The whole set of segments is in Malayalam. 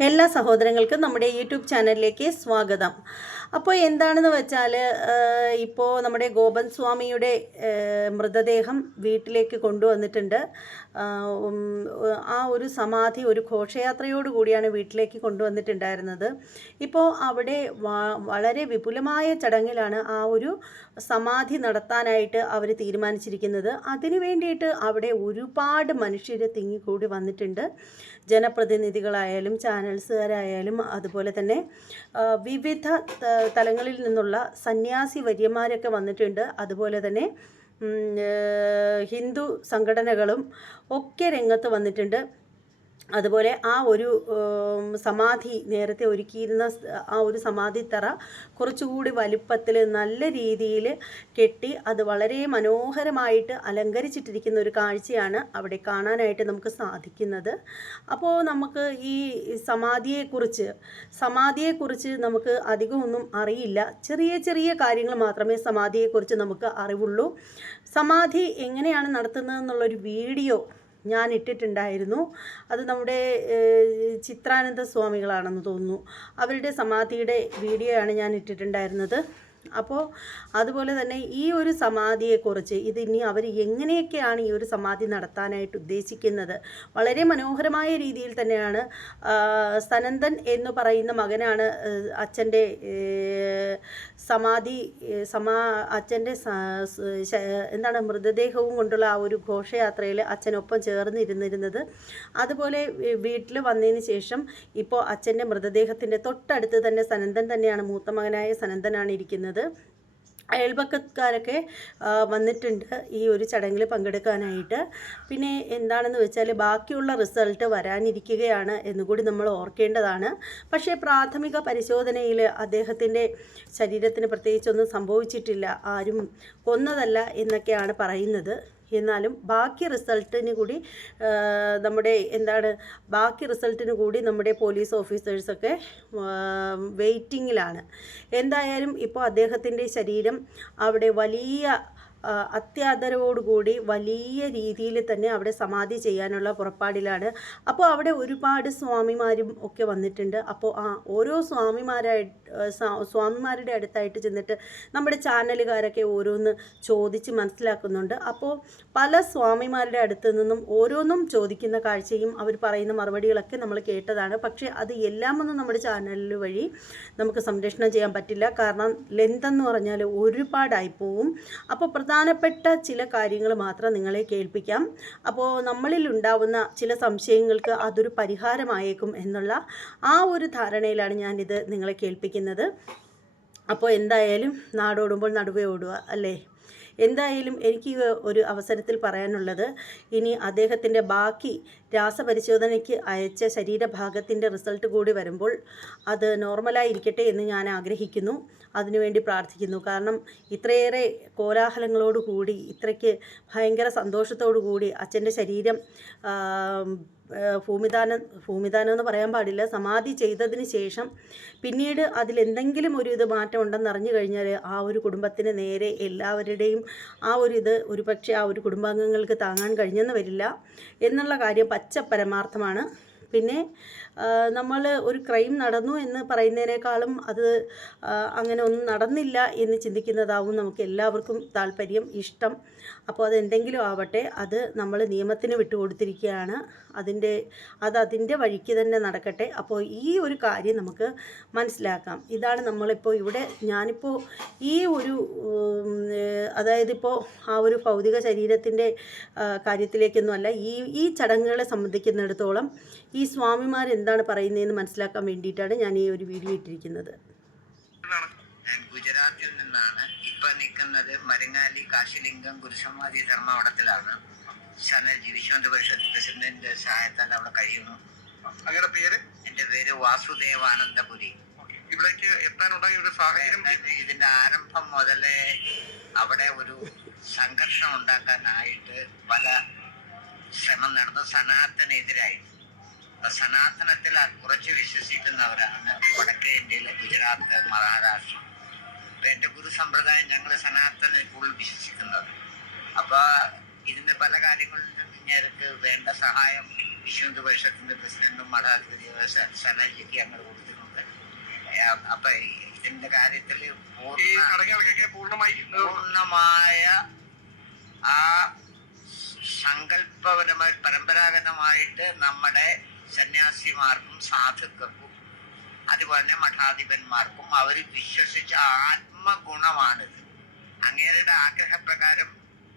എല്ലാ സഹോദരങ്ങൾക്കും നമ്മുടെ യൂട്യൂബ് ചാനലിലേക്ക് സ്വാഗതം. അപ്പോൾ എന്താണെന്ന് വെച്ചാൽ ഇപ്പോൾ നമ്മുടെ ഗോപൻ സ്വാമിയുടെ മൃതദേഹം വീട്ടിലേക്ക് കൊണ്ടുവന്നിട്ടുണ്ട്. ആ, ഒരു സമാധി ഒരു ഘോഷയാത്രയോട് കൂടിയാണ് വീട്ടിലേക്ക് കൊണ്ടുവന്നിട്ടുണ്ടായിരുന്നത്. ഇപ്പോൾ അവിടെ വളരെ വിപുലമായ ചടങ്ങിലാണ് ആ ഒരു സമാധി നടത്താനായിട്ട് അവർ തീരുമാനിച്ചിരിക്കുന്നത്. അതിനു വേണ്ടിയിട്ട് അവിടെ ഒരുപാട് മനുഷ്യർ തിങ്ങിക്കൂടി വന്നിട്ടുണ്ട്. ജനപ്രതിനിധികളായാലും ചാനൽസുകാരായാലും അതുപോലെ തന്നെ വിവിധ തലങ്ങളിൽ നിന്നുള്ള സന്യാസി വര്യന്മാരൊക്കെ വന്നിട്ടുണ്ട്. അതുപോലെ തന്നെ ഹിന്ദു സംഘടനകളും ഒക്കെ രംഗത്ത് വന്നിട്ടുണ്ട്. അതുപോലെ ആ ഒരു സമാധി നേരത്തെ ഒരുക്കിയിരുന്ന ആ ഒരു സമാധി തറ കുറച്ചുകൂടി വലുപ്പത്തിൽ നല്ല രീതിയിൽ കെട്ടി അത് വളരെ മനോഹരമായിട്ട് അലങ്കരിച്ചിട്ടിരിക്കുന്ന ഒരു കാഴ്ചയാണ് അവിടെ കാണാനായിട്ട് നമുക്ക് സാധിക്കുന്നത്. അപ്പോൾ നമുക്ക് ഈ സമാധിയെക്കുറിച്ച് സമാധിയെക്കുറിച്ച് നമുക്ക് അധികമൊന്നും അറിയില്ല. ചെറിയ ചെറിയ കാര്യങ്ങൾ മാത്രമേ സമാധിയെക്കുറിച്ച് നമുക്ക് അറിവുള്ളൂ. സമാധി എങ്ങനെയാണ് നടത്തുന്നത് എന്നുള്ളൊരു വീഡിയോ ഞാൻ ഇട്ടിട്ടുണ്ടായിരുന്നു അത് നമ്മുടെ ചിത്രാനന്ദ സ്വാമികളാണെന്ന് തോന്നുന്നു. അവരുടെ സമാധിയുടെ വീഡിയോ ആണ് ഞാൻ ഇട്ടിട്ടുണ്ടായിരുന്നത് അപ്പോൾ അതുപോലെ തന്നെ ഈ ഒരു സമാധിയെക്കുറിച്ച് ഇത് ഇനി അവർ എങ്ങനെയൊക്കെയാണ് ഈ ഒരു സമാധി നടത്താനായിട്ട് ഉദ്ദേശിക്കുന്നത്? വളരെ മനോഹരമായ രീതിയിൽ തന്നെയാണ് സനന്ദൻ എന്ന് പറയുന്ന മകനാണ് അച്ഛന്റെ സമാധി സമാ അച്ഛന്റെ എന്താണ് മൃതദേഹവും കൊണ്ടുള്ള ആ ഒരു ഘോഷയാത്രയിൽ അച്ഛനൊപ്പം ചേർന്നിരുന്നിരുന്നത്. അതുപോലെ വീട്ടിൽ വന്നതിന് ശേഷം ഇപ്പോൾ അച്ഛന്റെ മൃതദേഹത്തിന്റെ തൊട്ടടുത്ത് തന്നെ സനന്ദൻ തന്നെയാണ് മൂത്ത മകനായ സനന്ദനാണ് ഇരിക്കുന്നത്. അയൽപക്കക്കാരൊക്കെ ആ, വന്നിട്ടുണ്ട് ഈ ഒരു ചടങ്ങിൽ പങ്കെടുക്കാനായിട്ട്. പിന്നെ എന്താണെന്ന് വെച്ചാൽ ബാക്കിയുള്ള റിസൾട്ട് വരാനിരിക്കുകയാണ് എന്നുകൂടി നമ്മൾ ഓർക്കേണ്ടതാണ്. പക്ഷേ പ്രാഥമിക പരിശോധനയിൽ അദ്ദേഹത്തിന്റെ ശരീരത്തിന് പ്രത്യേകിച്ചൊന്നും സംഭവിച്ചിട്ടില്ല. ആരും കൊന്നതല്ല എന്നൊക്കെയാണ് പറയുന്നത്. എന്നാലും ബാക്കി റിസൾട്ടിന് കൂടി നമ്മുടെ എന്താണ് ബാക്കി റിസൾട്ടിന് കൂടി നമ്മുടെ പോലീസ് ഓഫീസേഴ്സൊക്കെ വെയിറ്റിങ്ങിലാണ്. എന്തായാലും ഇപ്പോൾ അദ്ദേഹത്തിന്റെ ശരീരം അവിടെ വലിയ അത്യാദരവോടുകൂടി വലിയ രീതിയിൽ തന്നെ അവിടെ സമാധി ചെയ്യാനുള്ള പുറപ്പാടിലാണ്. അപ്പോൾ അവിടെ ഒരുപാട് സ്വാമിമാരും ഒക്കെ വന്നിട്ടുണ്ട്. അപ്പോൾ ആ ഓരോ സ്വാമിമാരായി സ്വാമിമാരുടെ അടുത്തായിട്ട് ചെന്നിട്ട് നമ്മുടെ ചാനലുകാരൊക്കെ ഓരോന്ന് ചോദിച്ച് മനസ്സിലാക്കുന്നുണ്ട്. അപ്പോൾ പല സ്വാമിമാരുടെ അടുത്ത് നിന്നും ഓരോന്നും ചോദിക്കുന്ന കാഴ്ചയും അവർ പറയുന്ന മറുപടികളൊക്കെ നമ്മൾ കേട്ടതാണ്. പക്ഷേ അത് എല്ലാം ഒന്നും നമ്മുടെ ചാനലിൽ വഴി നമുക്ക് സംരക്ഷണം ചെയ്യാൻ പറ്റില്ല. കാരണം ലെന്ത് എന്ന് പറഞ്ഞാൽ ഒരുപാടായി പോവും അപ്പോൾ പ്രധാനപ്പെട്ട ചില കാര്യങ്ങൾ മാത്രം നിങ്ങളെ കേൾപ്പിക്കാം. അപ്പോൾ നമ്മളിൽ ഉണ്ടാവുന്ന ചില സംശയങ്ങൾക്ക് അതൊരു പരിഹാരമായേക്കും എന്നുള്ള ആ ഒരു ധാരണയിലാണ് ഞാനിത് നിങ്ങളെ കേൾപ്പിക്കുന്നത്. അപ്പോൾ എന്തായാലും നാടോടുമ്പോൾ നടുവേ ഓടുക അല്ലേ? എന്തായാലും എനിക്ക് ഒരു അവസരത്തിൽ പറയാനുള്ളത് ഇനി അദ്ദേഹത്തിന്റെ ബാക്കി രാസപരിശോധനയ്ക്ക് അയച്ച ശരീരഭാഗത്തിന്റെ റിസൾട്ട് കൂടി വരുമ്പോൾ അത് നോർമലായിരിക്കട്ടെ എന്ന് ഞാൻ ആഗ്രഹിക്കുന്നു. അതിനുവേണ്ടി പ്രാർത്ഥിക്കുന്നു. കാരണം ഇത്രയേറെ കോലാഹലങ്ങളോട് കൂടി ഇത്രയ്ക്ക് ഭയങ്കര കൂടി അച്ഛന്റെ ശരീരം ഭൂമിദാനം ഭൂമിദാനം എന്ന് പറയാൻ പാടില്ല സമാധി ചെയ്തതിന് ശേഷം പിന്നീട് അതിലെന്തെങ്കിലും ഒരു ഇത് മാറ്റം ഉണ്ടെന്ന് അറിഞ്ഞു കഴിഞ്ഞാൽ ആ ഒരു കുടുംബത്തിന് നേരെ എല്ലാവരുടെയും ആ ഒരു ഇത് ഒരുപക്ഷേ ആ ഒരു കുടുംബാംഗങ്ങൾക്ക് താങ്ങാൻ കഴിഞ്ഞെന്ന് വരില്ല. എന്നുള്ള കാര്യം പച്ച പരമാർത്ഥമാണ് പിന്നെ നമ്മൾ ഒരു ക്രൈം നടന്നു എന്ന് പറയുന്നതിനേക്കാളും അത് അങ്ങനെ ഒന്നും നടന്നില്ല എന്ന് ചിന്തിക്കുന്നതാവും നമുക്ക് എല്ലാവർക്കും താല്പര്യം ഇഷ്ടം. അപ്പോൾ അതെന്തെങ്കിലും ആവട്ടെ അത് നമ്മൾ നിയമത്തിന് വിട്ടുകൊടുത്തിരിക്കുകയാണ് അതിന്റെ അത് അതിന്റെ വഴിക്ക് തന്നെ നടക്കട്ടെ. അപ്പോൾ ഈ ഒരു കാര്യം നമുക്ക് മനസ്സിലാക്കാം. ഇതാണ് നമ്മളിപ്പോൾ ഇവിടെ ഞാനിപ്പോൾ ഈ ഒരു അതായത് ഇപ്പോൾ ആ ഒരു ഭൗതിക ശരീരത്തിന്റെ കാര്യത്തിലേക്കൊന്നുമല്ല ഈ ഈ ചടങ്ങുകളെ സംബന്ധിക്കുന്നിടത്തോളം ഈ സ്വാമിമാർ എന്താണ് പറയുന്നതെന്ന് മനസ്സിലാക്കാൻ വേണ്ടിയിട്ടാണ് ഞാൻ ഈ ഒരു വീഡിയോ ഇട്ടിരിക്കുന്നത്. ഗുജറാത്തിൽ നിന്നാണ് നിൽക്കുന്നത് മരങ്ങാലി കാശിലിംഗം ഗുരുസമാധി ധർമ്മവടത്തിലാണ്. സാറിന് ജീവിശാന്തി പരിഷത്ത് പ്രസിഡന്റിന്റെ സഹായത്താൽ അവിടെ കഴിയുന്നു. അങ്ങയുടെ പേര്? എന്റെ പേര് വാസുദേവാനന്ദപുരി. ഇവിടേക്ക് എത്താനുണ്ടായ ഒരു സാഹചര്യം ഇതിന്റെ ആരംഭം മുതലേ അവിടെ ഒരു സംഘർഷം ഉണ്ടാക്കാനായിട്ട് പല ശ്രമം നടന്നു. സനാതനെതിരായി. അപ്പൊ സനാതനത്തിൽ കുറച്ച് വിശ്വസിക്കുന്നവരാണ് വടക്കേ ഇന്ത്യയിലെ ഗുജറാത്ത് മഹാരാഷ്ട്ര. എന്റെ ഗുരു സമ്പ്രദായം ഞങ്ങൾ സനാതനെ കൂടുതൽ വിശ്വസിക്കുന്നത്. അപ്പൊ ഇതിന്റെ പല കാര്യങ്ങളിൽ നിന്നും ഞങ്ങൾക്ക് വേണ്ട സഹായം വിശ്വന്ത് പരിഷത്തിന്റെ പ്രസിഡന്റും മഠാധിപതി സനാജിക്ക് ഞങ്ങൾ കൊടുത്തിട്ടുണ്ട്. അപ്പൊ ഇതിന്റെ കാര്യത്തിൽ പൂർണമായ ആ സങ്കല്പപരമായി പരമ്പരാഗതമായിട്ട് നമ്മുടെ സന്യാസിമാർക്കും സാധുക്കൾക്കും അതുപോലെ തന്നെ മഠാധിപന്മാർക്കും അവർ വിശ്വസിച്ച ആത്മഗുണമാണിത് അങ്ങേരുടെ ആഗ്രഹപ്രകാരം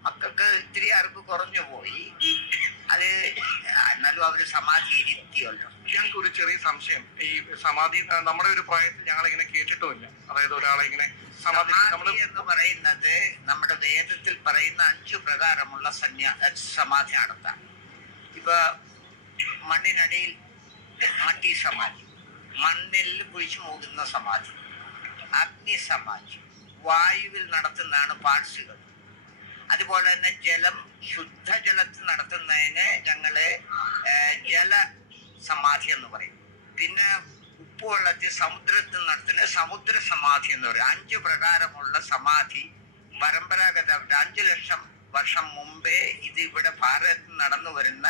മക്കൾക്ക് ഇത്തിരി അറിവ് കുറഞ്ഞു പോയി. അത് എന്നാലും അവർ സമാധി ഇരുത്തിയല്ലോ. ഞങ്ങൾക്ക് ഒരു ചെറിയ സംശയം. ഈ സമാധി നമ്മുടെ ഒരു പ്രായത്തിൽ ഞങ്ങൾ ഇങ്ങനെ കേട്ടിട്ടുമില്ല. അതായത് ഒരാളെ ഇങ്ങനെ സമാധി എന്ന് പറയുന്നത് നമ്മുടെ വേദത്തിൽ പറയുന്ന അഞ്ചു പ്രകാരമുള്ള സന്യാ സമാധി നടത്താം ഇപ്പൊ മണ്ണിനടിയിൽ മട്ടി സമാധി. മണ്ണിൽ കുഴിച്ചു മൂടുന്ന സമാധി അഗ്നി സമാധി വായുവിൽ നടത്തുന്നതാണ് പാഴ്സുകൾ. അതുപോലെ തന്നെ ജലം ശുദ്ധജലത്തിൽ നടത്തുന്നതിന് ഞങ്ങൾ ജല സമാധി എന്ന് പറയും. പിന്നെ ഉപ്പുവെള്ളത്തിൽ സമുദ്രത്തിൽ നടത്തുന്ന സമുദ്ര സമാധി എന്ന് പറയും. അഞ്ചു പ്രകാരമുള്ള സമാധി പരമ്പരാഗത അഞ്ചു ലക്ഷം വർഷം മുമ്പേ ഇത് ഇവിടെ ഭാരതത്തിൽ നടന്നു വരുന്ന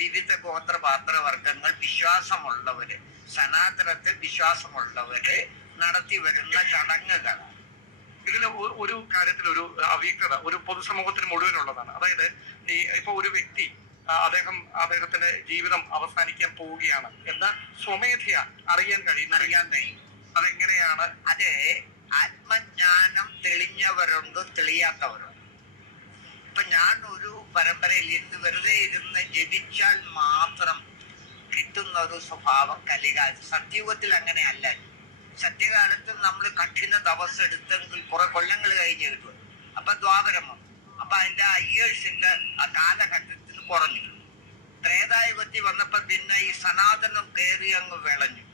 വിവിധ ഗോത്രപാത്ര വർഗങ്ങൾ വിശ്വാസമുള്ളവര് സനാതനത്തിൽ വിശ്വാസമുള്ളവര് നടത്തി വരുന്ന ചടങ്ങുകൾ ഇതിൽ ഒരു കാര്യത്തിൽ ഒരു അവ്യക്തത ഒരു പൊതുസമൂഹത്തിന് മുഴുവനുള്ളതാണ്. അതായത് ഈ ഇപ്പൊ ഒരു വ്യക്തി അദ്ദേഹം അദ്ദേഹത്തിന്റെ ജീവിതം അവസാനിക്കാൻ പോവുകയാണ് എന്ന സ്വമേധയ അറിയാൻ കഴിയുന്ന അറിയാൻ കഴിയും. അതെങ്ങനെയാണ്? അതെ ആത്മജ്ഞാനം തെളിഞ്ഞവരുണ്ട് തെളിയാത്തവരുണ്ട്. ഇപ്പൊ ഞാൻ ഒരു പരമ്പരയിൽ ഇരുന്ന് വെറുതെ ഇരുന്ന് ജപിച്ചാൽ മാത്രം കിട്ടുന്ന ഒരു സ്വഭാവം കലികാലം സത്യുഗത്തിൽ അങ്ങനെ അല്ല സത്യകാലത്ത് നമ്മൾ കഠിന തപസ് എടുത്തെങ്കിൽ കുറെ കൊല്ലങ്ങൾ കഴിഞ്ഞ് കിട്ടും. അപ്പൊ ദ്വാപരമോ? അപ്പൊ അതിന്റെ അയ്യേഴ്സിന്റെ ആ കാലഘട്ടത്തിൽ കുറഞ്ഞു. ത്രേതായുഗത്തിൽ വന്നപ്പോ പിന്നെ ഈ സനാതനം കയറി അങ്ങ് വിളഞ്ഞു.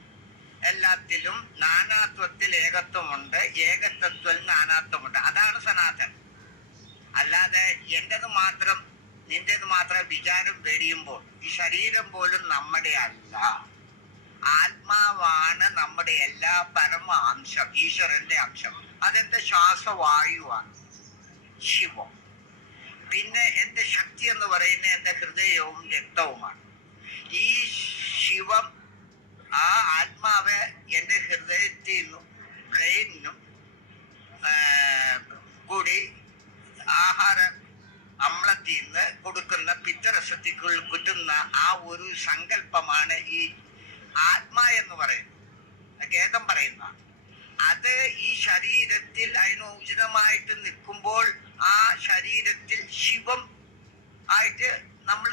എല്ലാത്തിലും നാനാത്വത്തിൽ ഏകത്വമുണ്ട്. ഏകത്വത്തിൽ നാനാത്വമുണ്ട്. അതാണ് സനാതൻ അല്ലാതെ എന്റേത് മാത്രം നിന്റേത് മാത്രം വിചാരം വെടിയുമ്പോൾ ഈ ശരീരം പോലും നമ്മുടെ അല്ല. ആത്മാവാണ് നമ്മുടെ എല്ലാ പരമ അംശം ഈശ്വരന്റെ അംശം. അതെന്റെ ശ്വാസവായുവാണ് ശിവം. പിന്നെ എന്റെ ശക്തി എന്ന് പറയുന്നത് എന്റെ ഹൃദയവും രക്തവുമാണ്. ഈ ശിവം ആ ആത്മാവ് എന്റെ നിന്നും ബ്രെയിനിനും കൂടി ആഹാര അമ്ലത്തിൽ നിന്ന് കൊടുക്കുന്ന പിത്തരസത്തിൽ കിട്ടുന്ന ആ ഒരു സങ്കല്പമാണ് ഈ ആത്മാ എന്ന് പറയുന്നത്. ഗേദം പറയുന്ന. അത് ഈ ശരീരത്തിൽ അതിന് ഉചിതമായിട്ട് നിൽക്കുമ്പോൾ ആ ശരീരത്തിൽ ശിവം ആയിട്ട് നമ്മൾ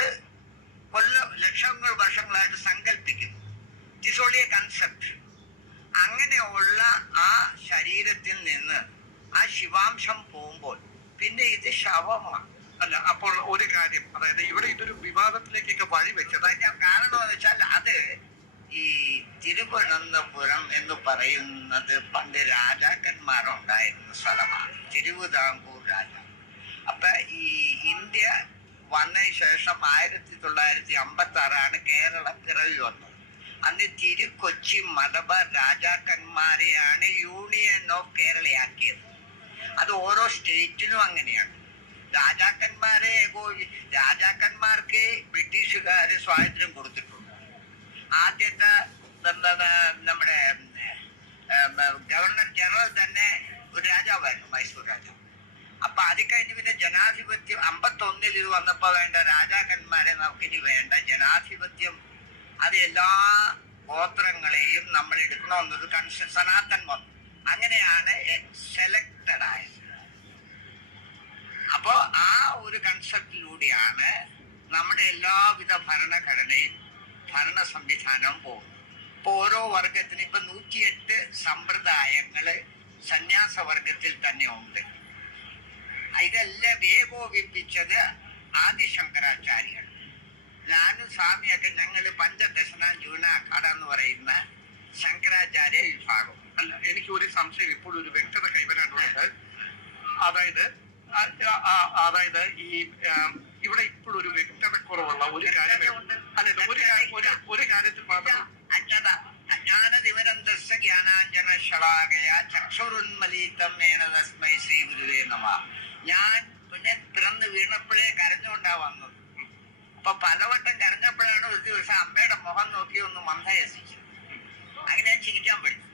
കൊല്ല ലക്ഷങ്ങൾ വർഷങ്ങളായിട്ട് സങ്കല്പിക്കുന്നു. ഇറ്റ്സ് കൺസെപ്റ്റ് അങ്ങനെയുള്ള ആ ശരീരത്തിൽ നിന്ന് ആ ശിവാംശം പോകുമ്പോൾ പിന്നെ ഇത് ശവമാണ്. അല്ല അപ്പോൾ ഒരു കാര്യം അതായത് ഇവിടെ ഇതൊരു വിവാദത്തിലേക്കൊക്കെ വഴി വെച്ചത്. കാരണം എന്ന് വെച്ചാൽ അത് ഈ തിരുവനന്തപുരം എന്ന് പറയുന്നത് പണ്ട് രാജാക്കന്മാരുണ്ടായിരുന്ന സ്ഥലമാണ്. തിരുവിതാംകൂർ രാജ. അപ്പൊ ഈ ഇന്ത്യ വന്നതിന് ശേഷം ആയിരത്തി തൊള്ളായിരത്തി അമ്പത്തി ആറാണ് കേരള പിറവി വന്നത്. അന്ന് തിരുക്കൊച്ചി മലബാർ രാജാക്കന്മാരെയാണ് യൂണിയൻ ഓഫ് കേരളയാക്കിയത്. അത് ഓരോ സ്റ്റേറ്റിനും അങ്ങനെയാണ്. രാജാക്കന്മാരെ രാജാക്കന്മാർക്ക് ബ്രിട്ടീഷുകാര് സ്വാതന്ത്ര്യം കൊടുത്തിട്ടുണ്ട്. ആദ്യത്തെ നമ്മുടെ ഗവർണർ ജനറൽ തന്നെ ഒരു രാജാവായിരുന്നു മൈസൂർ രാജാവ്. അപ്പൊ അത് കഴിഞ്ഞ് പിന്നെ ജനാധിപത്യം അമ്പത്തൊന്നിൽ ഇത് വന്നപ്പോ വേണ്ട രാജാക്കന്മാരെ നമുക്കിനി വേണ്ട. ജനാധിപത്യം അത് എല്ലാ ഗോത്രങ്ങളെയും നമ്മൾ എടുക്കണമെന്നൊരു കൺസ സനാതൻ വന്നു. അങ്ങനെയാണ് സെലക്റ്റഡ് ആയത്. അപ്പോ ആ ഒരു കൺസെപ്റ്റിലൂടെയാണ് നമ്മുടെ എല്ലാവിധ ഭരണഘടനയും ഭരണ സംവിധാനവും പോകുന്നത്. ഇപ്പൊ ഓരോ വർഗത്തിന് ഇപ്പൊ നൂറ്റിയെട്ട് സമ്പ്രദായങ്ങൾ സന്യാസ വർഗത്തിൽ തന്നെ ഉണ്ട്. ഇതെല്ലാം ഏകോപിപ്പിച്ചത് ആദിശങ്കരാചാര്യ ഞാനും സ്വാമിയൊക്കെ ഞങ്ങൾ പഞ്ചദശന ജൂന അഖാഡ എന്ന് പറയുന്ന ശങ്കരാചാര്യ വിഭാഗം. അല്ല എനിക്ക് ഒരു സംശയം ഇപ്പോഴും ഒരു വ്യക്തത കൈവരാനുള്ളത്. അതായത് അതായത് ഈ ഇവിടെ ഇപ്പോഴും ഒരു വ്യക്തത കുറവുള്ള ഒരു കാര്യം ഉള്ളൂ. അല്ല ഒരു ഒരു- കാര്യത്തിൽ മാത്രം അജ്ഞത. അജ്ഞാനതിവരന്തസ്യ ജ്ഞാനാഞ്ജന ശലാകയ ചക്ഷുരുന്മലീത്തം മേന തസ്മൈ ശ്രീ ഗുരുവേ നമ. ഞാൻ പിന്നെ പിറന്ന് വീണപ്പോഴേ കരഞ്ഞുകൊണ്ടാ വന്നത്. അപ്പൊ പലവട്ടം കരഞ്ഞപ്പോഴാണ് ഒരു ദിവസം അമ്മയുടെ മുഖം നോക്കി ഒന്ന് മന്ദയസിച്ചത് അങ്ങനെ ഞാൻ ചിരിക്കാൻ പഠിച്ചു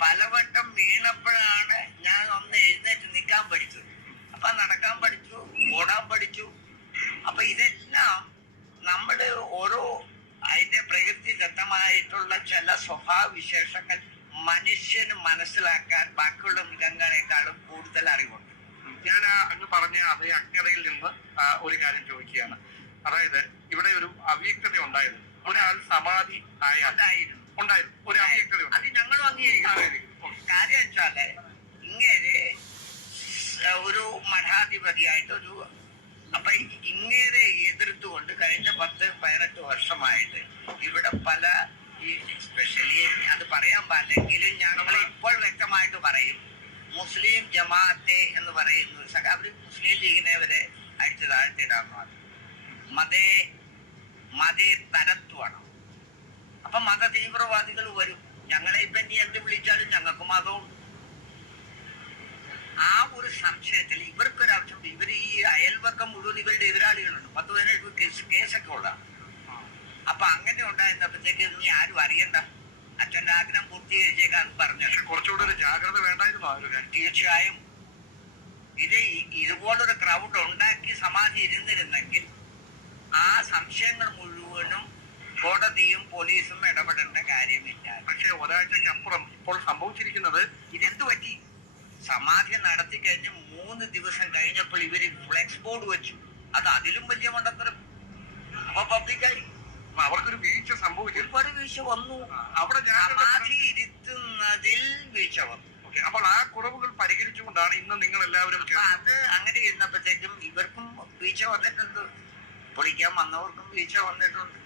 പലവട്ടം വീണപ്പോഴാണ് ഞാൻ ഒന്ന് എഴുന്നേറ്റ് നിൽക്കാൻ പഠിച്ചത് അപ്പൊ നടക്കാൻ പഠിച്ചു ഓടാൻ പഠിച്ചു അപ്പൊ ഇതെല്ലാം നമ്മുടെ ഓരോ അതിന്റെ പ്രകൃതിദത്തമായിട്ടുള്ള ചില സ്വഭാവവിശേഷങ്ങൾ മനുഷ്യന് മനസ്സിലാക്കാൻ ബാക്കിയുള്ള മൃഗങ്ങളെക്കാളും കൂടുതൽ അറിവുണ്ട്. ഞാൻ അങ്ങ് പറഞ്ഞ അതേ അജ്ഞതയിൽ നിന്ന് ഒരു കാര്യം ചോദിക്കുകയാണ്. അതായത് ഇവിടെ ഒരു അവ്യക്തത ഉണ്ടായിരുന്നു ഒരാൾ സമാധി ആയാൽ ഉണ്ടായിരുന്നു. ഒരു അവ്യക്തത അത് ഞങ്ങളും അംഗീകരിക്കും കാര്യം വെച്ചാൽ ഇങ്ങനെ ഒരു മഠാധിപതിയായിട്ട് ഒരു അപ്പൊ ഇങ്ങനെ എതിർത്തുകൊണ്ട് കഴിഞ്ഞ പത്ത് പതിനെട്ട് വർഷമായിട്ട് ഇവിടെ പല ഈ സ്പെഷ്യലി അത് പറയാൻ പാടില്ലെങ്കിലും ഞങ്ങൾ ഇപ്പോൾ വ്യക്തമായിട്ട് പറയും മുസ്ലിം ജമാഅത്തെ എന്ന് പറയുന്ന അവർ മുസ്ലിം ലീഗിനെ വരെ അടിച്ചു താഴ്ത്തിയിടാന്ന് പറഞ്ഞു മതേ മതേ തരത്വമാണ് അപ്പൊ മത തീവ്രവാദികൾ വരും. ഞങ്ങളെ ഇപ്പൊ നീ എന്ത് വിളിച്ചാലും ഞങ്ങൾക്ക് മതവും ആ ഒരു സംശയത്തിൽ ഇവർക്കൊരാവശ്യം ഇവർ ഈ അയൽവക്കം മുഴുവൻ ഇവരുടെ എതിരാളികളുണ്ട്. പത്ത് പതിനെട്ട് കേസ് കേസൊക്കെ ഉള്ള. അപ്പൊ അങ്ങനെ ഉണ്ടായിരുന്നപ്പോഴത്തേക്ക് നീ ആരും അറിയണ്ട. അച്ഛന്റെ ആഗ്രഹം പൂർത്തീകരിച്ചേക്കാന്ന് പറഞ്ഞു പക്ഷെ കുറച്ചുകൂടെ ഒരു ജാഗ്രത വേണ്ടായിരുന്നു ആ ഒരു കാര്യം. തീർച്ചയായും. ഇത് ഇതുപോലൊരു ക്രൗഡ് ഉണ്ടാക്കി സമാധി ഇരുന്നിരുന്നെങ്കിൽ ആ സംശയങ്ങൾ മുഴുവനും കോടതിയും പോലീസും ഇടപെടേണ്ട കാര്യമില്ല പക്ഷെ ഒരാഴ്ചക്കപ്പുറം ഇപ്പോൾ സംഭവിച്ചിരിക്കുന്നത് ഇതെന്ത് പറ്റി? സമാധി നടത്തി കഴിഞ്ഞ് മൂന്ന് ദിവസം കഴിഞ്ഞപ്പോൾ ഇവർ ഫ്ലെക്സ് ബോർഡ് വെച്ചു. അത് അതിലും വലിയ മണ്ടത്തരം. അപ്പൊ പബ്ലിക്കായി. അവർക്കൊരു വീഴ്ച സംഭവിച്ചു. ഒരുപാട് വീഴ്ച വന്നു. അവിടെ സമാധി ഇരുത്തുന്നതിൽ വീഴ്ച വന്നു. അപ്പോൾ ആ കുറവുകൾ പരിഹരിച്ചുകൊണ്ടാണ് ഇന്ന് നിങ്ങൾ എല്ലാവരും അത് അങ്ങനെ ഇരുന്നപ്പോഴത്തേക്കും ഇവർക്കും വീഴ്ച വന്നിട്ടുണ്ട്. പൊളിക്കാൻ വന്നവർക്കും വീഴ്ച വന്നിട്ടുണ്ട്.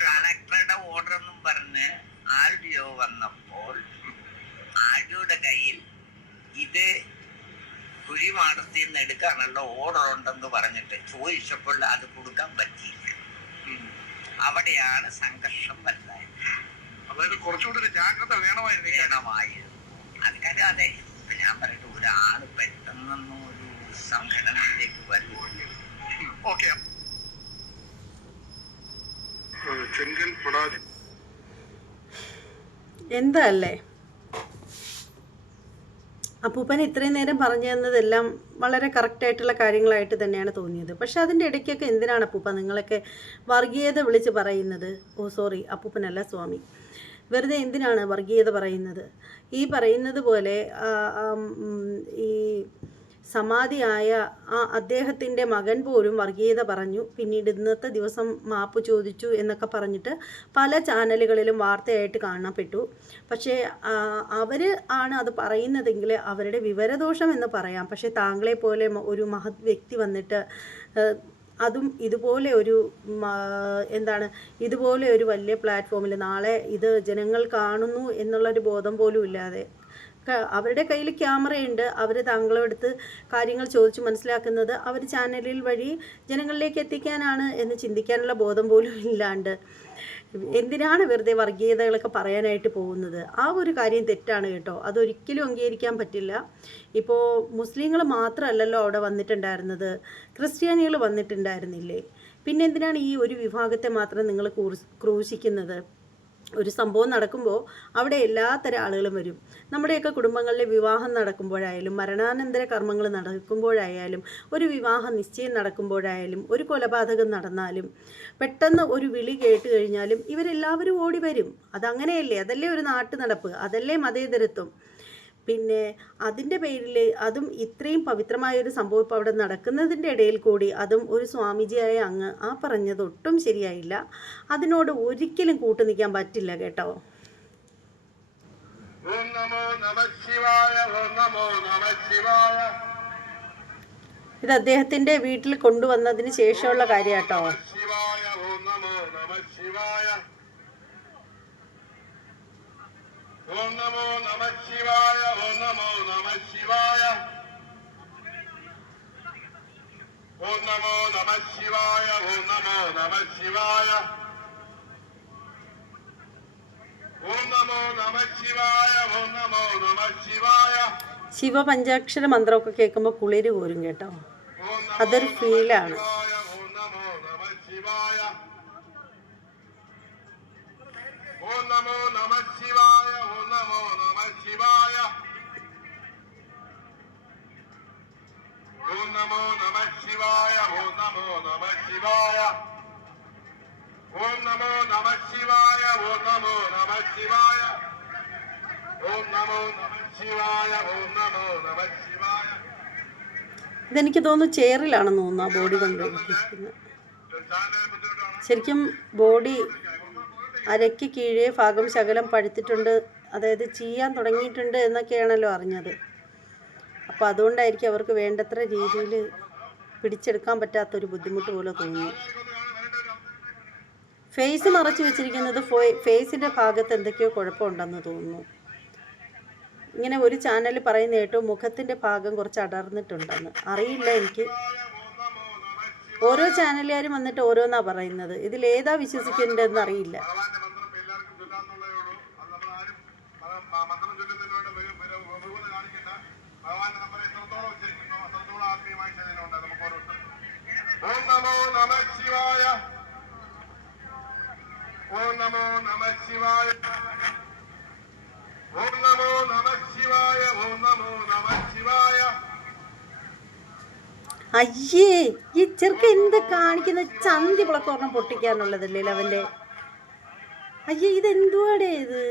കളക്ടറുടെ ഓർഡർ എന്നും പറഞ്ഞ് ആർ ഡി ഒ വന്നപ്പോൾ ഡിയുടെ കയ്യിൽ ഇത് കുഴിമാടത്തിൽ നിന്ന് എടുക്കാനുള്ള ഓർഡർ ഉണ്ടെന്ന് പറഞ്ഞിട്ട് ചോദിച്ചപ്പോൾ അത് കൊടുക്കാൻ പറ്റിയില്ല. അവിടെയാണ് സംഘർഷം വലുതായത്. അതായത് കുറച്ചുകൂടി ജാഗ്രത വേണമായിരുന്നു വേണമായിരുന്നു. അത് അതെ. ഇപ്പൊ ഞാൻ പറയട്ടെ ഒരാൾ പെട്ടെന്നൊന്നും ഒരു സംഘടനയിലേക്ക് വരുന്നില്ല ഓക്കെ. എന്താ അല്ലേ? അപ്പൂപ്പൻ ഇത്രയും നേരം പറഞ്ഞു തന്നതെല്ലാം വളരെ കറക്റ്റായിട്ടുള്ള കാര്യങ്ങളായിട്ട് തന്നെയാണ് തോന്നിയത്. പക്ഷെ അതിന്റെ ഇടയ്ക്കൊക്കെ എന്തിനാണ് അപ്പൂപ്പ നിങ്ങളൊക്കെ വർഗീയത വിളിച്ച് പറയുന്നത്? ഓ സോറി അപ്പൂപ്പനല്ല സ്വാമി. വെറുതെ എന്തിനാണ് വർഗീയത പറയുന്നത്? ഈ പറയുന്നത് പോലെ ഈ സമാധിയായ ആ അദ്ദേഹത്തിന്റെ മകൻ പോലും വർഗീയത പറഞ്ഞു. പിന്നീട് ഇന്നത്തെ ദിവസം മാപ്പ് ചോദിച്ചു എന്നൊക്കെ പറഞ്ഞിട്ട് പല ചാനലുകളിലും വാർത്തയായിട്ട് കാണപ്പെട്ടു. പക്ഷേ അവർ ആണ് അത് പറയുന്നതെങ്കിൽ അവരുടെ വിവരദോഷം എന്ന് പറയാം. പക്ഷേ താങ്കളെ പോലെ ഒരു മഹത് വ്യക്തി വന്നിട്ട് അതും ഇതുപോലെ ഒരു എന്താണ് ഇതുപോലെ ഒരു വലിയ പ്ലാറ്റ്ഫോമിൽ നാളെ ഇത് ജനങ്ങൾ കാണുന്നു എന്നുള്ളൊരു ബോധം പോലും ഇല്ലാതെ അവരുടെ കയ്യിൽ ക്യാമറയുണ്ട്. അവർ താങ്കളെടുത്ത് കാര്യങ്ങൾ ചോദിച്ച് മനസ്സിലാക്കുന്നത് അവർ ചാനലിൽ വഴി ജനങ്ങളിലേക്ക് എത്തിക്കാനാണ് എന്ന് ചിന്തിക്കാനുള്ള ബോധം പോലും ഇല്ലാണ്ട്. എന്തിനാണ് വെറുതെ വർഗീയതകളൊക്കെ പറയാനായിട്ട് പോകുന്നത്? ആ ഒരു കാര്യം തെറ്റാണ് കേട്ടോ. അതൊരിക്കലും അംഗീകരിക്കാൻ പറ്റില്ല. ഇപ്പോൾ മുസ്ലിങ്ങൾ മാത്രമല്ലല്ലോ അവിടെ വന്നിട്ടുണ്ടായിരുന്നത്. ക്രിസ്ത്യാനികൾ വന്നിട്ടുണ്ടായിരുന്നില്ലേ? പിന്നെന്തിനാണ് ഈ ഒരു വിഭാഗത്തെ മാത്രം നിങ്ങൾ ക്രൂശിക്കുന്നത്? ഒരു സംഭവം നടക്കുമ്പോൾ അവിടെ എല്ലാത്തരം ആളുകളും വരും. നമ്മുടെയൊക്കെ കുടുംബങ്ങളിലെ വിവാഹം നടക്കുമ്പോഴായാലും മരണാനന്തര കർമ്മങ്ങൾ നടക്കുമ്പോഴായാലും ഒരു വിവാഹ നിശ്ചയം നടക്കുമ്പോഴായാലും ഒരു കൊലപാതകം നടന്നാലും പെട്ടെന്ന് ഒരു വിളി കേട്ട് കഴിഞ്ഞാലും ഇവരെല്ലാവരും ഓടി വരും. അതങ്ങനെയല്ലേ? അതല്ലേ ഒരു നാട്ടു നടപ്പ് അതല്ലേ മതേതരത്വം? പിന്നെ അതിന്റെ പേരിൽ അതും ഇത്രയും പവിത്രമായ ഒരു സംഭവം ഇപ്പോൾ അവിടെ നടക്കുന്നതിന്റെ ഇടയിൽ കൂടി അതും ഒരു സ്വാമിജിയായ അങ്ങ് ആ പറഞ്ഞത് ഒട്ടും ശരിയായില്ല. അതിനോട് ഒരിക്കലും കൂട്ടു നിൽക്കാൻ പറ്റില്ല കേട്ടോ. ഓം നമോ നമ ശിവായ ഓം നമോ നമ ശിവായ. ഇത് അദ്ദേഹത്തിന്റെ വീട്ടിൽ കൊണ്ടുവന്നതിന് ശേഷമുള്ള കാര്യം കേട്ടോ ശിവായ ഓം നമോ നമ ശിവായ. ഓം നമോ നമ ശിവായ ഓം നമോ നമ ശിവായ ഓം നമോ നമ ശിവായ ഓം നമോ നമ ശിവായ ഓം നമോ നമ ശിവായ ഓം നമോ നമ ശിവായ ശിവപഞ്ചാക്ഷര മന്ത്രമൊക്കെ കേൾക്കുമ്പോൾ കുളിര് പോരും കേട്ടോ. അതൊരു ഫീലാണ് ഓം നമോ നമ ശിവായ ഓം നമോ നമ ശിവായ ഓം നമോ നമ ശിവായ ഓം നമോ നമ ശിവായ ഓം നമോ നമ ശിവായ ഓം നമോ നമ ശിവായ ഓം നമോ നമ ശിവായ ഓം നമോ നമ ശിവായ ഇതെനിക്ക് തോന്നുന്നു ചെയറിലാണെന്ന് തോന്നുന്നു ആ ബോഡി കൊണ്ടിരിക്കുന്നത് ശരിക്കും ബോഡി അരയ്ക്ക് കീഴേ ഭാഗം ശകലം പഴുത്തിട്ടുണ്ട്. അതായത് ചെയ്യാൻ തുടങ്ങിയിട്ടുണ്ട് എന്നൊക്കെയാണല്ലോ അറിഞ്ഞത്. അപ്പോൾ അതുകൊണ്ടായിരിക്കും അവർക്ക് വേണ്ടത്ര രീതിയിൽ പിടിച്ചെടുക്കാൻ പറ്റാത്തൊരു ബുദ്ധിമുട്ട് പോലെ തോന്നുന്നു ഫേസ് മറച്ചു വെച്ചിരിക്കുന്നത് ഫേസിന്റെ ഭാഗത്ത് എന്തൊക്കെയോ കുഴപ്പമുണ്ടെന്ന് തോന്നുന്നു. ഇങ്ങനെ ഒരു ചാനൽ പറയുന്ന കേട്ടു മുഖത്തിന്റെ ഭാഗം കുറച്ച് അടർന്നിട്ടുണ്ടെന്ന്. അറിയില്ല എനിക്ക്. ഓരോ ചാനലുകാരും വന്നിട്ട് ഓരോന്നാ പറയുന്നത്. ഇതിലേതാ വിശ്വസിക്കേണ്ടതെന്ന് അറിയില്ല. ഓം നമോ ശിവായ. ഓം നമോ നമ ശിവായ. ഓം നമോ നമ ശിവായ. അയ്യേ ഈ ചെറുക്ക എന്ത് കാണിക്കുന്ന? ചന്തി പിളക്കോർണം പൊട്ടിക്കാനുള്ളതല്ലേ അവന്റെ അയ്യേ ഇതെന്തുവാടേ ഇത്?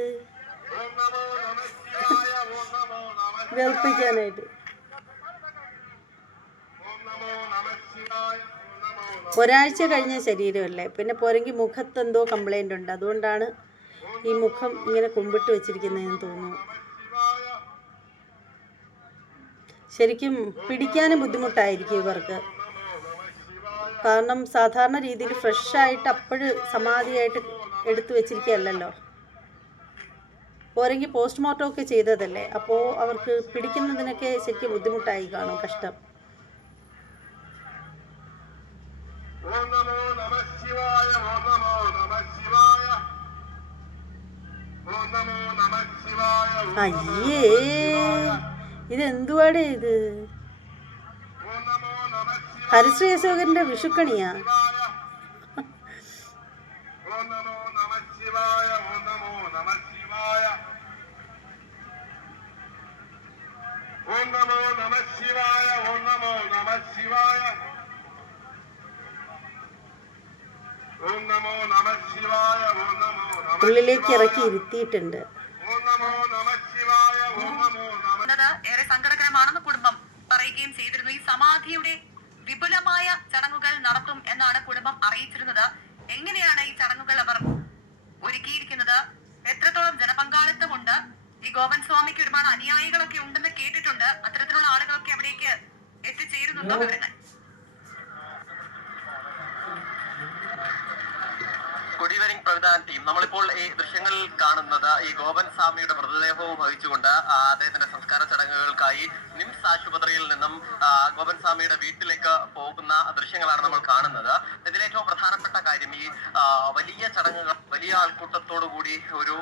വെളുപ്പിക്കാനായിട്ട്. ഒരാഴ്ച കഴിഞ്ഞ ശരീരമല്ലേ? പിന്നെ പോരെങ്കിൽ മുഖത്തെന്തോ കംപ്ലൈന്റ് ഉണ്ട്. അതുകൊണ്ടാണ് ഈ മുഖം ഇങ്ങനെ കുമ്പിട്ട് വെച്ചിരിക്കുന്നതെന്ന് തോന്നുന്നു. ശരിക്കും പിടിക്കാനും ബുദ്ധിമുട്ടായിരിക്കും ഇവർക്ക്. കാരണം സാധാരണ രീതിയിൽ ഫ്രഷായിട്ട് അപ്പോഴ് സമാധിയായിട്ട് എടുത്തു വെച്ചിരിക്കുകയല്ലല്ലോ. പോരെങ്കിൽ പോസ്റ്റ്മോർട്ടം ഒക്കെ ചെയ്തതല്ലേ? അപ്പോൾ അവർക്ക് പിടിക്കുന്നതിനൊക്കെ ശരിക്കും ബുദ്ധിമുട്ടായി കാണും കഷ്ടം. അയ്യേ! ഇത്? ഹരിശ്രീയശോകന്റെ നമോ നമ ശിവായ ഹരിശ്രീ അശോകന്റെ വിഷുക്കണിയാ. ഓം നമോ നമ പറയുകയും ചെയ്തിരുന്നു. ഈ സമാധിയുടെ വിപുലമായ ചടങ്ങുകൾ നടത്തും എന്നാണ് കുടുംബം അറിയിച്ചിരുന്നത്. എങ്ങനെയാണ് ഈ ചടങ്ങുകൾ അവർ ഒരുക്കിയിരിക്കുന്നത്? എത്രത്തോളം ജനപങ്കാളിത്തമുണ്ട്? ഈ ഗോവൻ സ്വാമിക്ക് ഒരുപാട് അനുയായികളൊക്കെ ഉണ്ടെന്ന് കേട്ടിട്ടുണ്ട്. അത്തരത്തിലുള്ള ആളുകളൊക്കെ അവിടേക്ക് എത്തിച്ചേരുന്നുണ്ടോ വിവരങ്ങൾ? ഗുഡ് പ്രവിധാൻ ടീം നമ്മളിപ്പോൾ ഈ ദൃശ്യങ്ങളിൽ കാണുന്നത് ഈ ഗോപൻ സ്വാമിയുടെ മൃതദേഹവും വഹിച്ചുകൊണ്ട് അദ്ദേഹത്തിന്റെ സംസ്കാര ചടങ്ങുകൾക്കായി നിംസ് ആശുപത്രിയിൽ നിന്നും ഗോപൻ സ്വാമിയുടെ വീട്ടിലേക്ക് പോകുന്ന ദൃശ്യങ്ങളാണ് നമ്മൾ കാണുന്നത്. ഇതിലേറ്റവും പ്രധാനപ്പെട്ട കാര്യം ഈ വലിയ ചടങ്ങുകൾ വലിയ ആൾക്കൂട്ടത്തോടു കൂടി ഒരു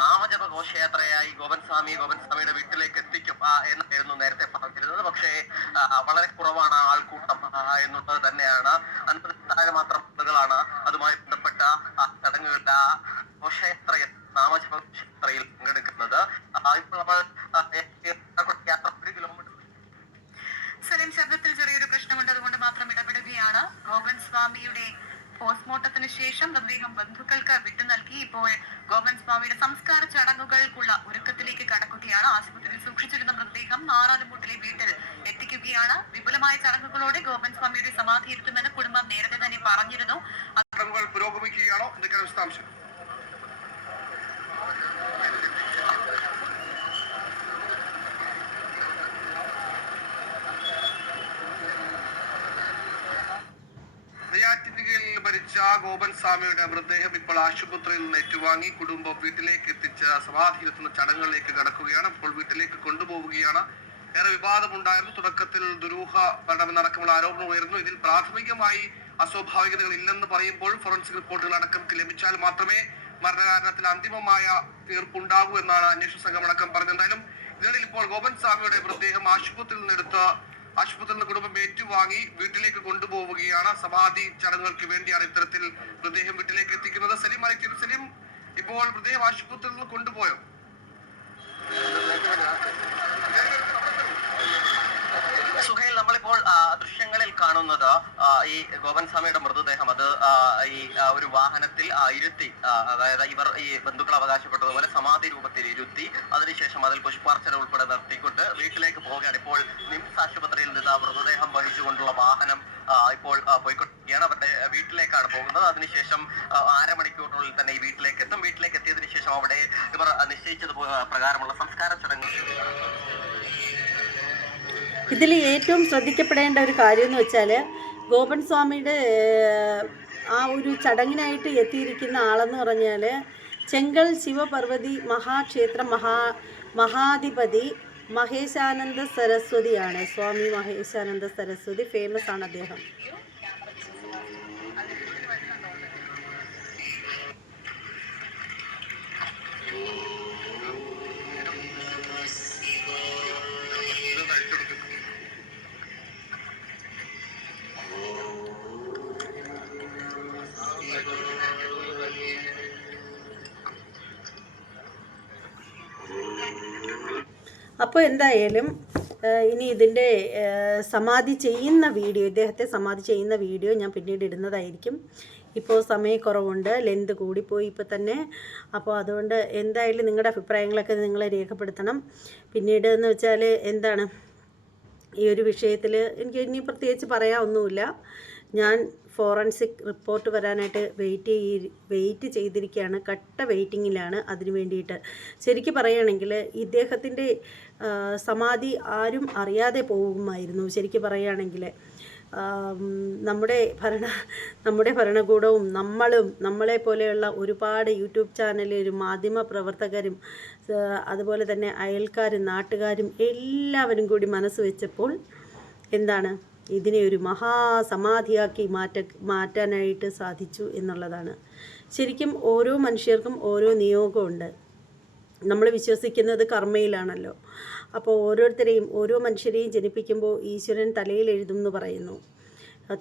നാമജപ ഘോഷയാത്രയായി ഗോപൻ സ്വാമി ഗോപൻ സ്വാമിയുടെ വീട്ടിലേക്ക് എത്തിക്കും എന്നായിരുന്നു നേരത്തെ പറഞ്ഞിരുന്നത്. പക്ഷേ വളരെ കുറവാണ് ആൾക്കൂട്ടം എന്നുള്ളത് തന്നെയാണ്. അൻപതിനായിരം മാത്രം ആളുകളാണ് അതുമായി ബന്ധപ്പെട്ട ചടങ്ങുകളുടെ ഘോഷയാത്ര നാമജപ ഘോഷയാത്രയിൽ പങ്കെടുക്കുന്നത് കിലോമീറ്റർ ശബ്ദത്തിൽ ചെറിയൊരു പ്രശ്നമുണ്ട് അതുകൊണ്ട് മാത്രം ഇടപെടുകയാണ്. ഗോപൻ സ്വാമിയുടെ പോസ്റ്റ്മോർട്ടത്തിന് ശേഷം മൃതദേഹം ബന്ധുക്കൾക്ക് വിട്ടു നൽകി. ഇപ്പോൾ ഗോപൻ സ്വാമിയുടെ സംസ്കാര ചടങ്ങുകൾക്കുള്ള ഒരുക്കത്തിലേക്ക് കടക്കുകയാണ്. ആശുപത്രിയിൽ സൂക്ഷിച്ചിരുന്ന മൃതദേഹം നാറാലുംപൂട്ടിലെ വീട്ടിൽ എത്തിക്കുകയാണ്. വിപുലമായ ചടങ്ങുകളോടെ ഗോപൻ സ്വാമിയുടെ സമാധി എത്തുമെന്ന് കുടുംബം നേരത്തെ തന്നെ പറഞ്ഞിരുന്നു. ചടങ്ങുകൾ പുരോഗമിക്കുകയാണോ? എന്തൊക്കെയാണ് വിശദാംശം? നെയ്യാറ്റിൻകരയിൽ മരിച്ച ഗോപൻ സ്വാമിയുടെ മൃതദേഹം ഇപ്പോൾ ആശുപത്രിയിൽ നിന്ന് ഏറ്റുവാങ്ങി കുടുംബം വീട്ടിലേക്ക് എത്തിച്ച് സമാധിയിലെത്തുന്ന ചടങ്ങുകളിലേക്ക് കടക്കുകയാണ്. ഇപ്പോൾ വീട്ടിലേക്ക് കൊണ്ടുപോവുകയാണ്. ഏറെ വിവാദമുണ്ടായിരുന്നു. തുടക്കത്തിൽ ദുരൂഹ മരണമെന്നടക്കമുള്ള ആരോപണം ഉയർന്നു. ഇതിൽ പ്രാഥമികമായി അസ്വാഭാവികതകൾ ഇല്ലെന്ന് പറയുമ്പോൾ ഫോറൻസിക് റിപ്പോർട്ടുകൾ അടക്കം ലഭിച്ചാൽ മാത്രമേ മരണകാരണത്തിൽ അന്തിമമായ തീർപ്പുണ്ടാകൂ എന്നാണ് അന്വേഷണ സംഘം അടക്കം പറഞ്ഞത്. എന്തായാലും ഇതിനിടയിൽ ഇപ്പോൾ ഗോപൻ സ്വാമിയുടെ മൃതദേഹം ആശുപത്രിയിൽ നിന്നെടുത്ത് ആശുപത്രിയിൽ നിന്ന് കുടുംബം ഏറ്റുവാങ്ങി വീട്ടിലേക്ക് കൊണ്ടുപോവുകയാണ്. സമാധി ചടങ്ങുകൾക്ക് വേണ്ടിയാണ് ഇത്തരത്തിൽ മൃതദേഹം വീട്ടിലേക്ക് എത്തിക്കുന്നത്. സലീം മലയ്ക്കും സലീം ഇപ്പോൾ മൃതദേഹം ആശുപത്രിയിൽ നിന്ന് കൊണ്ടുപോയോ? നമ്മളിപ്പോൾ ദൃശ്യങ്ങളിൽ കാണുന്നത് ഈ ഗോപൻ സ്വാമിയുടെ മൃതദേഹം. അത് ഈ ഒരു വാഹനത്തിൽ ഇരുത്തി അതായത് ഇവർ ഈ ബന്ധുക്കൾ അവകാശപ്പെട്ടതുപോലെ സമാധി രൂപത്തിൽ ഇരുത്തി അതിനുശേഷം അതിൽ പുഷ്പാർച്ചന ഉൾപ്പെടെ നിർത്തിക്കൊണ്ട് വീട്ടിലേക്ക് പോവുകയാണ്. ഇപ്പോൾ നിംസ് ആശുപത്രിയിൽ നിന്ന് മൃതദേഹം വഹിച്ചുകൊണ്ടുള്ള വാഹനം ഇപ്പോൾ പോയിക്കൊണ്ടിരിക്കുകയാണ്. അവരുടെ വീട്ടിലേക്കാണ് പോകുന്നത്. അതിനുശേഷം അരമണിക്കൂറിനുള്ളിൽ തന്നെ ഈ വീട്ടിലേക്ക് എത്തും. വീട്ടിലേക്ക് എത്തിയതിനു ശേഷം അവിടെ ഇവർ നിശ്ചയിച്ചത് പ്രകാരമുള്ള സംസ്കാര ചടങ്ങ് ഇതിൽ ഏറ്റവും ശ്രദ്ധിക്കപ്പെടേണ്ട ഒരു കാര്യം എന്ന് വെച്ചാൽ ഗോപൻ സ്വാമിയുടെ ആ ഒരു ചടങ്ങിനായിട്ട് എത്തിയിരിക്കുന്ന ആളെന്ന് പറഞ്ഞാൽ ചെങ്കൽ ശിവപർവതി മഹാക്ഷേത്ര മഹാ മഹാധിപതി മഹേശാനന്ദ സരസ്വതിയാണ്. സ്വാമി മഹേശാനന്ദ സരസ്വതി ഫേമസ് ആണ് അദ്ദേഹം. അപ്പോൾ എന്തായാലും ഇനി ഇതിന്റെ സമാധി ചെയ്യുന്ന വീഡിയോ ഇദ്ദേഹത്തെ സമാധി ചെയ്യുന്ന വീഡിയോ ഞാൻ പിന്നീട് ഇടുന്നതായിരിക്കും. ഇപ്പോൾ സമയക്കുറവുണ്ട് ലെന്ത് കൂടിപ്പോയി ഇപ്പോൾ തന്നെ. അപ്പോൾ അതുകൊണ്ട് എന്തായാലും നിങ്ങളുടെ അഭിപ്രായങ്ങളൊക്കെ നിങ്ങൾ രേഖപ്പെടുത്തണം. പിന്നീട് എന്ന് വെച്ചാൽ എന്താണ് ഈ ഒരു വിഷയത്തിൽ എനിക്ക് ഇനി പ്രത്യേകിച്ച് പറയാനൊന്നുമില്ല. ഞാൻ ഫോറൻസിക് റിപ്പോർട്ട് വരാനായിട്ട് വെയിറ്റ് ചെയ് വെയിറ്റ് ചെയ്തിരിക്കുകയാണ്. കട്ട വെയിറ്റിങ്ങിലാണ് അതിന് വേണ്ടിയിട്ട്. ശരിക്കും പറയുകയാണെങ്കിൽ ഇദ്ദേഹത്തിന്റെ സമാധി ആരും അറിയാതെ പോകുമായിരുന്നു. ശരിക്കും പറയുകയാണെങ്കിൽ നമ്മുടെ ഭരണ നമ്മുടെ ഭരണകൂടവും നമ്മളും നമ്മളെ പോലെയുള്ള ഒരുപാട് യൂട്യൂബ് ചാനലും മാധ്യമ പ്രവർത്തകരും അതുപോലെ തന്നെ അയൽക്കാരും നാട്ടുകാരും എല്ലാവരും കൂടി മനസ്സ് വെച്ചപ്പോൾ എന്താണ്? ഇതിനെ ഒരു മഹാസമാധിയാക്കി മാറ്റ മാറ്റാനായിട്ട് സാധിച്ചു എന്നുള്ളതാണ്. ശരിക്കും ഓരോ മനുഷ്യർക്കും ഓരോ നിയോഗമുണ്ട്. നമ്മൾ വിശ്വസിക്കുന്നത് കർമ്മയിലാണല്ലോ. അപ്പോൾ ഓരോരുത്തരെയും ഓരോ മനുഷ്യരെയും ജനിപ്പിക്കുമ്പോൾ ഈശ്വരൻ തലയിൽ എഴുതും എന്ന് പറയുന്നു.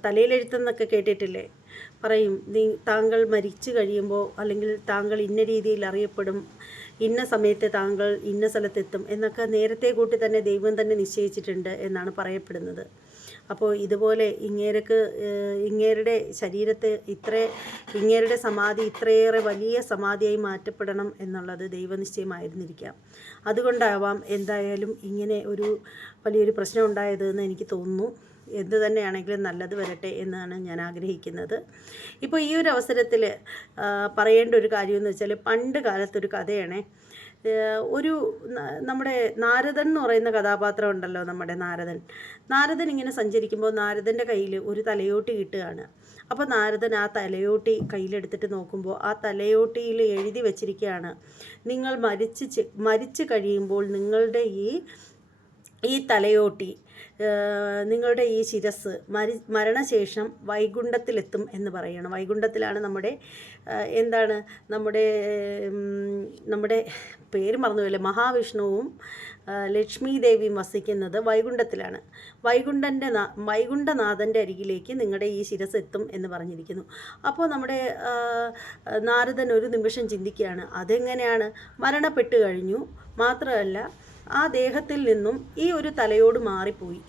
തലയിലെഴുത്തെന്നൊക്കെ കേട്ടിട്ടില്ലേ? പറയും നീ താങ്കൾ മരിച്ചു കഴിയുമ്പോൾ അല്ലെങ്കിൽ താങ്കൾ ഇന്ന രീതിയിൽ അറിയപ്പെടും ഇന്ന സമയത്ത് താങ്കൾ ഇന്ന സ്ഥലത്തെത്തും എന്നൊക്കെ നേരത്തെ കൂട്ടി തന്നെ ദൈവം തന്നെ നിശ്ചയിച്ചിട്ടുണ്ട് എന്നാണ് പറയപ്പെടുന്നത്. അപ്പോൾ ഇതുപോലെ ഇങ്ങേർക്ക് ഏഹ്, ഇങ്ങേരുടെ ശരീരത്തെ ഇത്ര ഇങ്ങേരുടെ സമാധി ഇത്രയേറെ വലിയ സമാധിയായി മാറ്റപ്പെടണം എന്നുള്ളത് ദൈവനിശ്ചയമായിരുന്നിരിക്കാം. അതുകൊണ്ടാവാം എന്തായാലും ഇങ്ങനെ ഒരു വലിയൊരു പ്രശ്നം ഉണ്ടായതെന്ന് എനിക്ക് തോന്നുന്നു. എന്ത് തന്നെയാണെങ്കിലും നല്ലത് വരട്ടെ എന്നാണ് ഞാൻ ആഗ്രഹിക്കുന്നത്. ഇപ്പോൾ ഈ ഒരു അവസരത്തിൽ പറയേണ്ട ഒരു കാര്യം എന്ന് വെച്ചാൽ പണ്ട് കാലത്തൊരു കഥയാണേ. ഒരു നമ്മുടെ നാരദൻ എന്ന് പറയുന്ന കഥാപാത്രം ഉണ്ടല്ലോ നമ്മുടെ നാരദൻ. നാരദൻ ഇങ്ങനെ സഞ്ചരിക്കുമ്പോൾ നാരദന്റെ കയ്യിൽ ഒരു തലയോട്ടി കിട്ടുകയാണ്. അപ്പോൾ നാരദൻ ആ തലയോട്ടി കയ്യിലെടുത്തിട്ട് നോക്കുമ്പോൾ ആ തലയോട്ടിയിൽ എഴുതി വച്ചിരിക്കുകയാണ് നിങ്ങൾ മരിച്ച് മരിച്ചു കഴിയുമ്പോൾ നിങ്ങളുടെ ഈ ഈ തലയോട്ടി നിങ്ങളുടെ ഈ ശിരസ് മരി മരണശേഷം വൈകുണ്ഠത്തിലെത്തും എന്ന് പറയണം. വൈകുണ്ഠത്തിലാണ് നമ്മുടെ എന്താണ് നമ്മുടെ നമ്മുടെ പേര് മറന്നുപോയില്ലേ? മഹാവിഷ്ണുവും ലക്ഷ്മി ദേവിയും വസിക്കുന്നത് വൈകുണ്ഠത്തിലാണ്. വൈകുണ്ഠന്റെ വൈകുണ്ഠനാഥന്റെ അരികിലേക്ക് നിങ്ങളുടെ ഈ ശിരസ് എത്തും എന്ന് പറഞ്ഞിരിക്കുന്നു. അപ്പോൾ നമ്മുടെ നാരദൻ ഒരു നിമിഷം ചിന്തിക്കുകയാണ് അതെങ്ങനെയാണ്? മരണപ്പെട്ട് കഴിഞ്ഞു. മാത്രമല്ല ആ ദേഹത്തിൽ നിന്നും ഈ ഒരു തലയോട് മാറിപ്പോയി.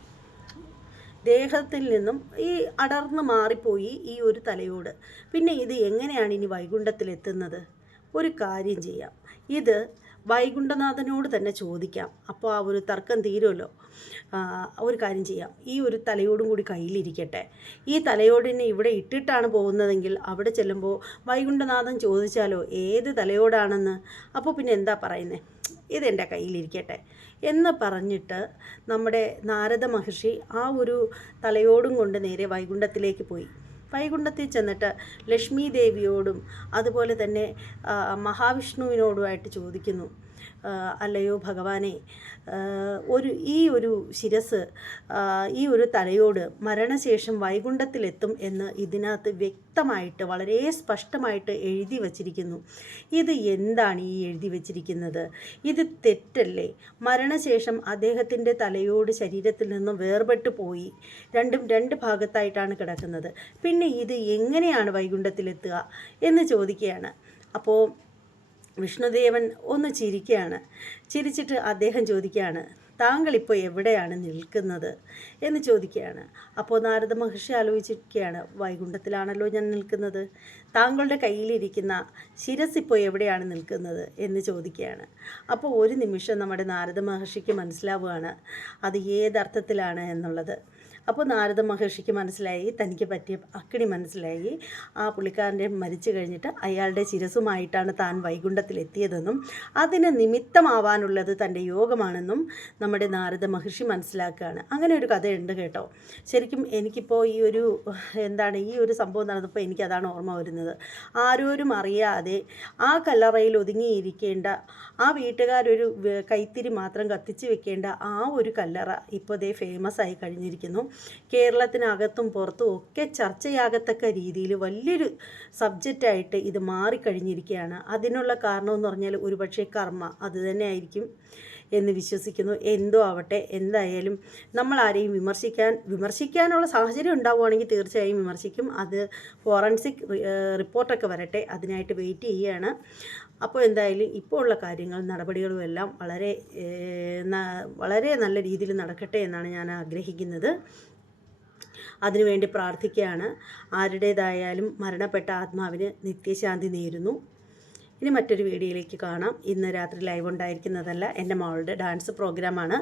ദേഹത്തിൽ നിന്നും ഈ അടർന്ന് മാറിപ്പോയി ഈ ഒരു തലയോട്. പിന്നെ ഇത് എങ്ങനെയാണ് ഇനി വൈകുണ്ഠത്തിലെത്തുന്നത്? ഒരു കാര്യം ചെയ്യാം. ഇത് വൈകുണ്ഠനാഥനോട് തന്നെ ചോദിക്കാം. അപ്പോൾ ആ ഒരു തർക്കം തീരുമല്ലോ. ഒരു കാര്യം ചെയ്യാം. ഈ ഒരു തലയോടും കൂടി കയ്യിലിരിക്കട്ടെ. ഈ തലയോടിനെ ഇവിടെ ഇട്ടിട്ടാണ് പോകുന്നതെങ്കിൽ അവിടെ ചെല്ലുമ്പോൾ വൈകുണ്ഠനാഥൻ ചോദിച്ചാലോ ഏത് തലയോടാണെന്ന്? അപ്പോൾ പിന്നെ എന്താ പറയുന്നത് ഇതെന്റെ കയ്യിലിരിക്കട്ടെ. എന്ന് പറഞ്ഞിട്ട് നമ്മുടെ നാരദ മഹർഷി ആ ഒരു തലയോടും കൊണ്ട് നേരെ വൈകുണ്ഠത്തിലേക്ക് പോയി. വൈകുണ്ഠത്തിൽ ചെന്നിട്ട് ലക്ഷ്മി ദേവിയോടും അതുപോലെ തന്നെ മഹാവിഷ്ണുവിനോടുമായിട്ട് ചോദിക്കുന്നു. അല്ലയോ ഭഗവാനെ ഒരു ഈ ഒരു ശിരസ് ഈ ഒരു തലയോട് മരണശേഷം വൈകുണ്ഠത്തിലെത്തും എന്ന് ഇതിനകത്ത് വ്യക്തമായിട്ട് വളരെ സ്പഷ്ടമായിട്ട് എഴുതി വച്ചിരിക്കുന്നു. ഇത് എന്താണ് ഈ എഴുതി വച്ചിരിക്കുന്നത്? ഇത് തെറ്റല്ലേ? മരണശേഷം അദ്ദേഹത്തിന്റെ തലയോട് ശരീരത്തിൽ നിന്നും വേർപെട്ട് പോയി. രണ്ടും രണ്ട് ഭാഗത്തായിട്ടാണ് കിടക്കുന്നത്. പിന്നെ ഇത് എങ്ങനെയാണ് വൈകുണ്ഠത്തിലെത്തുക എന്ന് ചോദിക്കുകയാണ്. അപ്പോൾ വിഷ്ണുദേവൻ ഒന്ന് ചിരിക്കുകയാണ്. ചിരിച്ചിട്ട് അദ്ദേഹം ചോദിക്കുകയാണ് താങ്കളിപ്പോൾ എവിടെയാണ് നിൽക്കുന്നത്? എന്ന് ചോദിക്കുകയാണ്. അപ്പോൾ നാരദ മഹർഷി ആലോചിക്കുകയാണ് വൈകുണ്ഠത്തിലാണല്ലോ ഞാൻ നിൽക്കുന്നത്. താങ്കളുടെ കയ്യിലിരിക്കുന്ന ശിരസ് ഇപ്പോൾ എവിടെയാണ് നിൽക്കുന്നത്? എന്ന് ചോദിക്കുകയാണ്. അപ്പോൾ ഒരു നിമിഷം നമ്മുടെ നാരദ മഹർഷിക്ക് മനസ്സിലാവുകയാണ് അത് ഏതർത്ഥത്തിലാണ് എന്നുള്ളത്. അപ്പോൾ നാരദ മഹർഷിക്ക് മനസ്സിലായി തനിക്ക് പറ്റിയ അക്കിണി മനസ്സിലായി. ആ പുള്ളിക്കാരന്റെ മരിച്ചു കഴിഞ്ഞിട്ട് അയാളുടെ ശിരസുമായിട്ടാണ് താൻ വൈകുണ്ഠത്തിലെത്തിയതെന്നും അതിന് നിമിത്തമാവാനുള്ളത് തന്റെ യോഗമാണെന്നും നമ്മുടെ നാരദ മഹർഷി മനസ്സിലാക്കുകയാണ്. അങ്ങനെ ഒരു കഥയുണ്ട് കേട്ടോ. ശരിക്കും എനിക്കിപ്പോൾ ഈ ഒരു എന്താണ് ഈ ഒരു സംഭവം നടന്നപ്പോൾ എനിക്കതാണ് ഓർമ്മ വരുന്നത്. ആരോരും അറിയാതെ ആ കല്ലറയിൽ ഒതുങ്ങിയിരിക്കേണ്ട ആ വീട്ടുകാരൊരു കൈത്തിരി മാത്രം കത്തിച്ച് വെക്കേണ്ട ആ ഒരു കല്ലറ ഇപ്പോൾ ദേ ഫേമസ് ആയി കഴിഞ്ഞിരിക്കുന്നു. കേരളത്തിനകത്തും പുറത്തും ഒക്കെ ചർച്ചയാകത്തക്ക രീതിയിൽ വലിയൊരു സബ്ജക്റ്റായിട്ട് ഇത് മാറിക്കഴിഞ്ഞിരിക്കുകയാണ്. അതിനുള്ള കാരണമെന്ന് പറഞ്ഞാൽ ഒരുപക്ഷെ കർമ്മ അത് തന്നെ ആയിരിക്കും എന്ന് വിശ്വസിക്കുന്നു. എന്തോ ആവട്ടെ എന്തായാലും നമ്മൾ ആരെയും വിമർശിക്കാൻ വിമർശിക്കാനുള്ള സാഹചര്യം ഉണ്ടാവുകയാണെങ്കിൽ തീർച്ചയായും വിമർശിക്കും. അത് ഫോറൻസിക് റിപ്പോർട്ടൊക്കെ വരട്ടെ. അതിനായിട്ട് വെയിറ്റ് ചെയ്യുകയാണ്. അപ്പോൾ എന്തായാലും ഇപ്പോൾ ഉള്ള കാര്യങ്ങൾ നടപടികളും എല്ലാം വളരെ വളരെ നല്ല രീതിയിൽ നടക്കട്ടെ എന്നാണ് ഞാൻ ആഗ്രഹിക്കുന്നത്. അതിനുവേണ്ടി പ്രാർത്ഥിക്കുകയാണ്. ആരുടേതായാലും മരണപ്പെട്ട ആത്മാവിന് നിത്യശാന്തി നേരുന്നു. ഇനി മറ്റൊരു വീഡിയോയിലേക്ക് കാണാം. ഇന്ന് രാത്രി ലൈവ് ഉണ്ടായിരിക്കുന്നതല്ല എന്റെ മോളുടെ ഡാൻസ് പ്രോഗ്രാമാണ്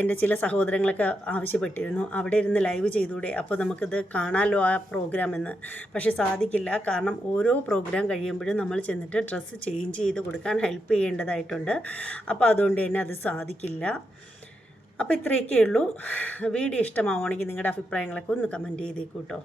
എന്റെ ചില സഹോദരങ്ങളൊക്കെ ആവശ്യപ്പെട്ടിരുന്നു. അവിടെ ഇരുന്ന് ലൈവ് ചെയ്തൂടെ? അപ്പോൾ നമുക്കിത് കാണാമല്ലോ ആ പ്രോഗ്രാം എന്ന്. പക്ഷേ സാധിക്കില്ല. കാരണം ഓരോ പ്രോഗ്രാം കഴിയുമ്പോഴും നമ്മൾ ചെന്നിട്ട് ഡ്രസ്സ് ചേഞ്ച് ചെയ്ത് കൊടുക്കാൻ ഹെൽപ്പ് ചെയ്യേണ്ടതായിട്ടുണ്ട്. അപ്പോൾ അതുകൊണ്ട് തന്നെ അത് സാധിക്കില്ല. അപ്പോൾ ഇത്രയൊക്കെ ഉള്ളൂ. വീഡിയോ ഇഷ്ടമാവുകയാണെങ്കിൽ നിങ്ങളുടെ അഭിപ്രായങ്ങളൊക്കെ ഒന്ന് കമന്റ് ചെയ്തേക്കൂട്ടോ